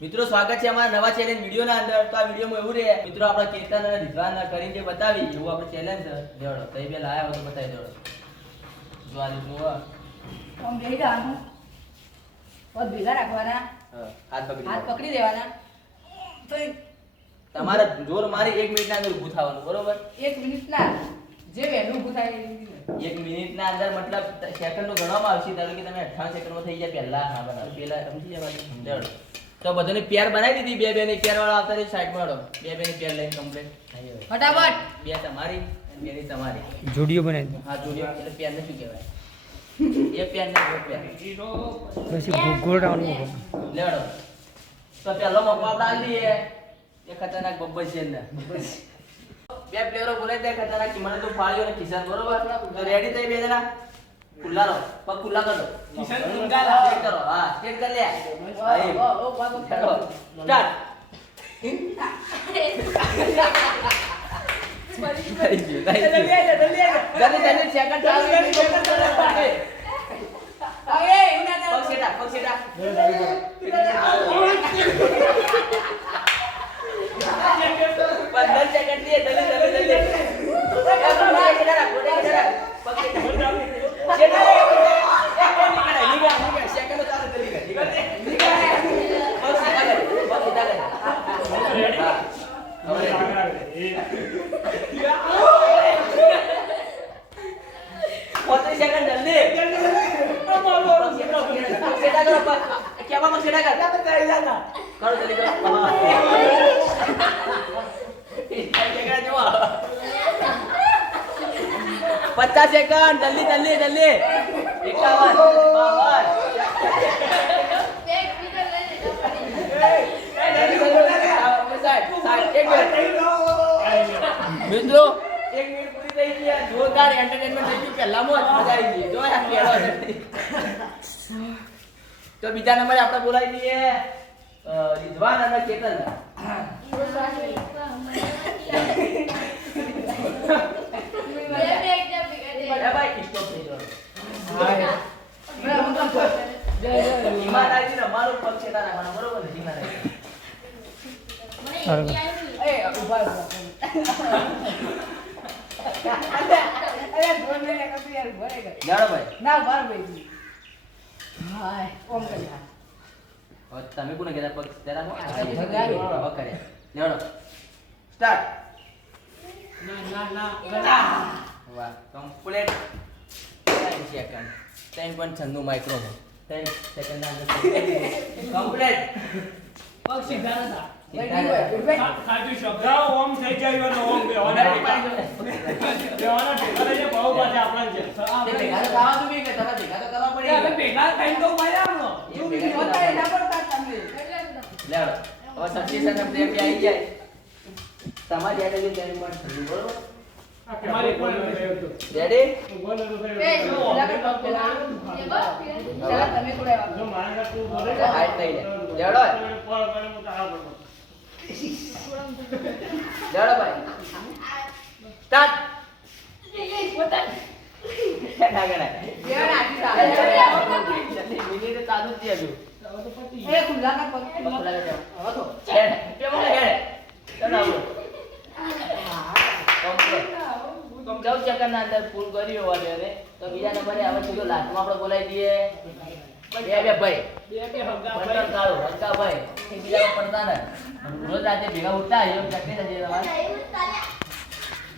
મિત્રો સ્વાગત છે અમારા નવા ચેલેન્જ વિડિયોના અંદર. તો આ વિડિયોમાં એવું રહે મિત્રો આપણે કેતન અને રિઝવાન કરીને જે બતાવી એવું આપણે ચેલેન્જ છે. જોડો તઈ બે લાયા હોય તો બતાવી દેડો. જો આ રીતનું આમ બેહી જવાનું. પગ ભેગા રાખવાના. હાથ પકડી દેવાના. તો તમારે જોર મારી 1 મિનિટના અંદર ઊભું થવાનું બરોબર. 1 મિનિટના જે વહેલું ઊભું થાય એ 1 મિનિટના અંદર મતલબ સેકન્ડનો ગણવામાં આવશે. ધારો કે તમે 58 સેકન્ડમાં થઈ જાય પહેલા હા બરાબર પહેલા સમજી જવાનું સમજાડો. તો બધાની પેર બનાવી દીધી. બે ની પેર વાળા આવતા રહી સાઈડમાં વાળો. બે ની પેર લઈને કમ્પ્લીટ ફટાફટ. બે તમારી અને બે ની તમારી જોડીઓ બનાવી દો. હા જોડીઓ એટલે પેર ને શું કહેવાય એ પેર ને એ પેર પછી ગોળ રાઉન્ડ લેડો. તો પેલો મોકો આપણે આલી દઈએ. એ ખતરનાક બબ્બર છે ને બે પ્લેયરો બોલે તે ખતરનાક કે મને તો ફાળ્યો ને કિશન બરોબર. તો રેડી થઈ બે જણા ખુલ્લા રહો. પગ ખુલ્લા કરો. કિશન ઊંઘા લા સ્ટેટ કરો. હા સ્ટેટ કરી લે. ઓ બાબુ ચાલો સ્ટાર્ટ. જલ્દી સેકન્ડ ચાલુ અરે ઉના પગ સેટા 15 સેકન્ડ લીએ જલ્દી पचास सेकंड जल्दी 51 મિત્રો 1 મિનિટ પૂરી થઈ ગઈ. જોરદાર એન્ટરટેનમેન્ટ થઈ ગયું. પહેલામાં જ મજા આવી ગઈ. જો આ કેળો તો બીજા નંબરે આપણે બોલાવી દઈએ રિઝવાન અને કેતન. ભાઈ સ્ટોપ થઈ ગયો. ઈમાનદારીથી રમવાનું. પગ છેટા રાખવાનો બરોબર ને ઈમાનદારી. એ ઉભા રહો. અરે ધોન લે કપી યાર ભરે ગયો. જાડો ભાઈ ના બાર ભાઈ. હાય ઓમ કરી હા. હવે તમે કોને કહેતા પગ તેરા નો ભગાવી. કરે જાડો સ્ટાર્ટ. વાહ કમ્પ્લીટ 9 સેકન્ડ 3.96 માઇક્રો 10 સેકન્ડ ના અંદર કમ્પ્લીટ. પગ સીધા નતા ખાધું શબ્દ ઓમ થઈ જાય નો ઓમ બેવાના ઠેકા લઈને બહુ પાછા આપણા છે તે ભેગા તો થવા દો કે તમે ભેગા તો કરવા પડે. હવે ભેગા થઈને તો ઉભા રહ્યા તું હોતા એના પર તા તમને લેવડો હવે સક્સેશન આપણે બે આવી જાય. તમારી યાદ આવી જાય પણ થયું બરોબર. તમારી કોણ રહ્યો રેડી બોલ તો એ પેલા પર પગ પેલા ચલા તમે કોડે જો મારા તું બોલે હાઈટ લઈ લે. લેવડો લેવડો ભાઈ સ્ટાર્ટ. ના ગણાય. યાર આજી જલ્દી મિનિટ ચાલુ જ છે હજુ. એ ખુલ્લા ના પગ ખુલ્લા કરી દો. હવે તો હેડ પેલો હેડ ચાલો આવો. કમ્પ્લીટ 14 સેકન્ડ ના અંદર ફૂલ કર્યો હોય હવે તો બીજા નંબરે હવે સીધો લાસ્ટમાં આપણે બોલાવી દઈએ બે ભાઈ બંદર કાળો હલકા ભાઈ એ બીજા પડતા ને રોજ રાતે ભેગા ઉઠતા એ પ્રેક્ટિસ હશે તમારે.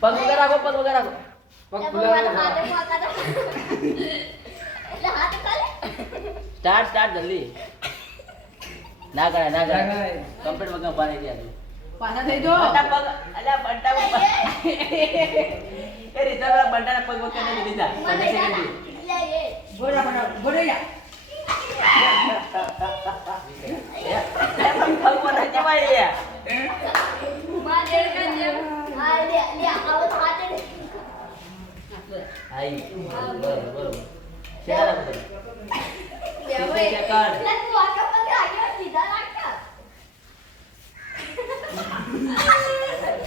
પગ વગર રાખો પગ ખુલ્લા સ્ટાર્ટ જલ્દી. ના ગણાય કમ્પ્લીટ વગર ઉભા રહી ગયા. પાછા થઈ જો બંટા પગ અલ્યા બંટા પગ એ રીતા વાળા બંટાના પગ વગર નથી લીધા 15 સેકન્ડ થી. ગોરા ગોરા પગ પર જવાય યાર. આઈ બરોબર ચેલા રાખો.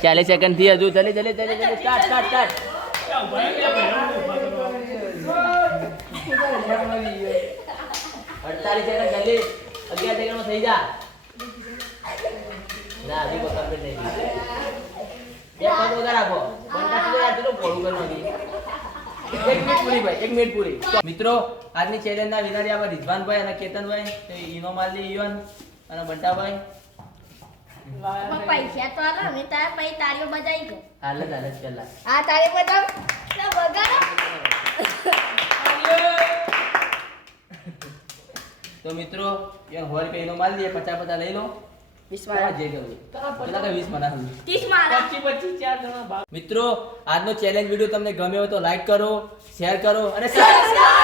40 સેકન્ડ થી હજુ જલ્દી સ્ટાર્ટ. 48 સેકન્ડ જલ્દી 11 સેકન્ડમાં થઈ જા. ના હજી કોઈ complete નહીં થઈ. એક પગ વગર રાખો બંટા શું યાર પેલું પોળું કરી નાખી. 1 મિનિટ પૂરી ભાઈ 1 મિનિટ પૂરી. તો મિત્રો આજની ચેલેન્જના વિનર આપણે રિઝવાનભાઈ અને કેતનભાઈ તો ઈનો માલી ઈવન અને બંટાભાઈ પણ પૈસા તો આલો ને તારે પછી તાળીઓ બજાવી ગયો હાલ જ પહેલા આ તાળી બજાવ તો બગાડો તો મિત્રો ઈવન હોર રૂપિયા ઈનો માલ દઈએ 50 લઈ લો 20 તમારે જે કરવું પેલા કે 20 મના 30 મારા 25 4 જણા મિત્રો આજનો ચેલેન્જ વિડિયો તમને ગમ્યો હોય તો લાઈક કરો શેર કરો અને સબસ્ક્રાઇબ